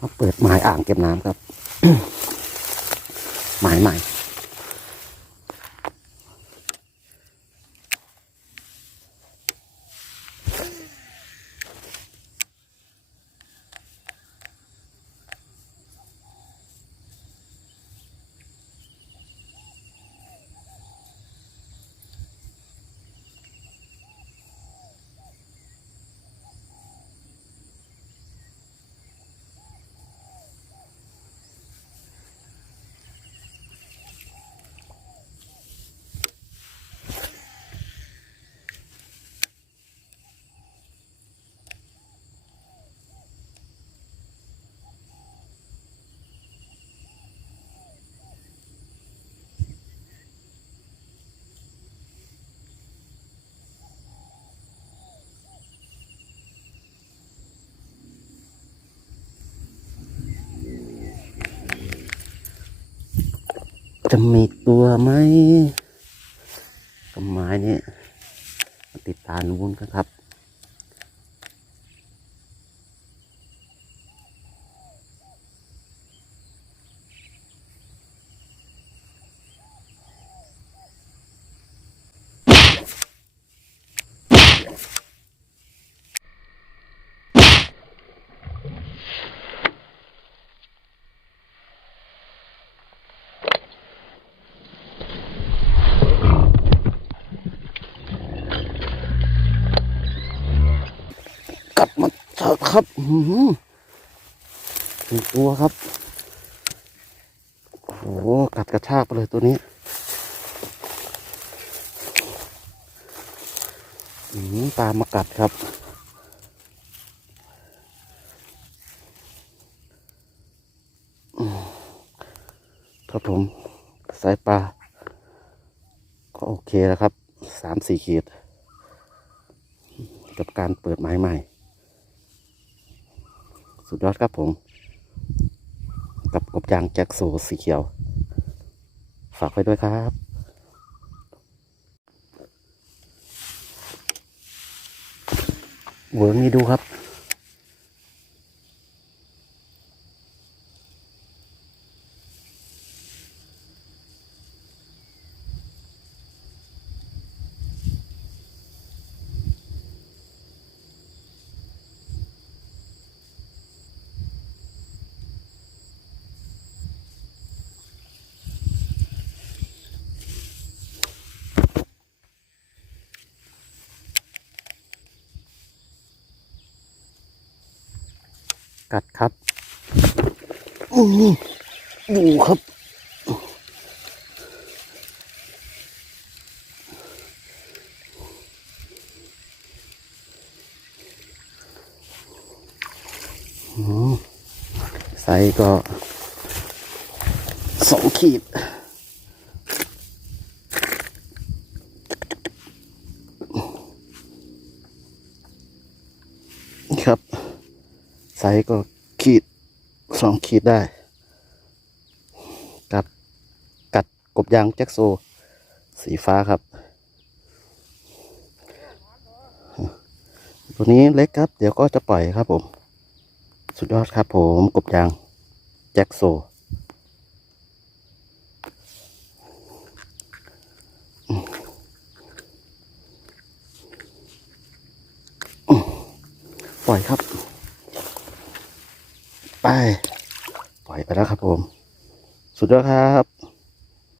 มาเปิดหมายอ่างเก็บน้ำครับ หมายใหม่ จะมีตัวไหมกับไม้นี่ติดตามนุ้นกันครับ ครับอื้อหือหนึ่งตัวครับ โอ้โหกัดกระชากไปเลยตัวนี้อือหือตามมากัดครับครับผม สายปลา ก็โอเคแล้วครับ สามสี่ขีด กับการเปิดไม้ใหม่ สุดยอดครับผม กับกบยางแจ็คโซสีเขียว ฝากไว้ด้วยครับเวิร์กนี้ดูครับ กัดครับอือดูครับอืมไซส์ก็สองขีดครับ ไซส์ก็ขีดสองขีดได้ กับกัดกบยางแจ็คโซ สีฟ้าครับ ตัวนี้เล็กครับ เดี๋ยวก็จะปล่อยครับผม สุดยอดครับผมกบยางแจ็คโซปล่อยครับ ไป ปล่อยไปแล้วครับผม สุดยอดครับ